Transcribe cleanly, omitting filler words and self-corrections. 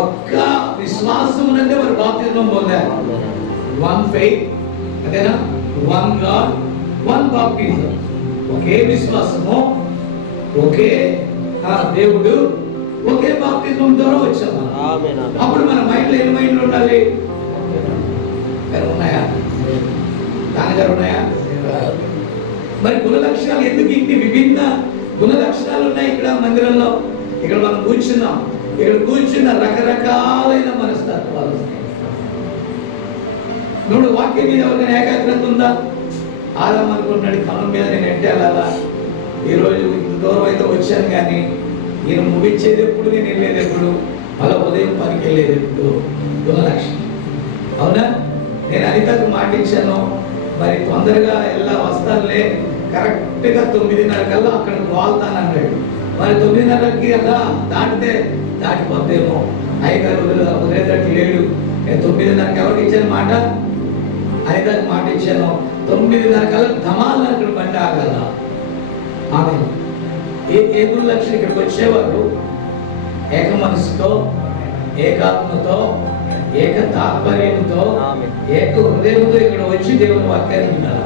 ఒక్క విశ్వాసం నుండి వారు బాప్తిజం పొందారు. వన్ ఫెయిత్, అదేనా? One God, one baptism. ఒకే విశ్వాసము, ఒకే దేవుడు, ఒకే బాప్తిజం ద్వారా వచ్చాము. అప్పుడు మన మైండ్లో ఎన్ని మైండ్లు ఉండాలి? ఉన్నాయా? దానిగారు ఉన్నాయా? మరి గుణ లక్షణాలు ఎందుకు ఇన్ని విభిన్న గుణ లక్షణాలు ఉన్నాయి ఇక్కడ మందిరంలో? ఇక్కడ మనం కూర్చున్నాం, ఇక్కడ కూర్చున్న రకరకాలైన మనస్తత్వాలు. నువ్వు వాక్యం మీద ఎవరికైనా ఏకాగ్రత ఉందా? ఆదాం అనుకున్నాడు కలం మీద నేను ఎట్టేలా, ఈరోజు ఇంత దూరం అయితే వచ్చాను, కానీ ఈయన ముగించేది ఎప్పుడు, నేను వెళ్ళేది ఎప్పుడు, మళ్ళీ ఉదయం పనికి వెళ్ళేది ఎప్పుడు. గుణ లక్షణం. అవునా? నేను అనితకు మాటించాను, మరి తొందరగా ఎలా వస్తానులే, కరెక్ట్గా 9:30 కల్లా అక్కడికి వాళ్తానన్నాడు. మరి 9:30కి అలా దాటిపోతేమో అయ్యగారు వదిలేటట్టు లేడు. నేను 9:30కి ఎవరికి ఇచ్చాను మాట? అనితకు మాట ఇచ్చాను. 9:30 కల్లా ధమాలను అక్కడ బండి ఆగల. ఆమె ఏ గురు లక్ష్యం ఇక్కడికి వచ్చేవారు ఏక మనసుతో, ఏకాత్మతో, ఏక తాత్పర్యంతో, ఏక హృదయంతో ఇక్కడ వచ్చి దేవుని వాక్యాన్ని వినాలి.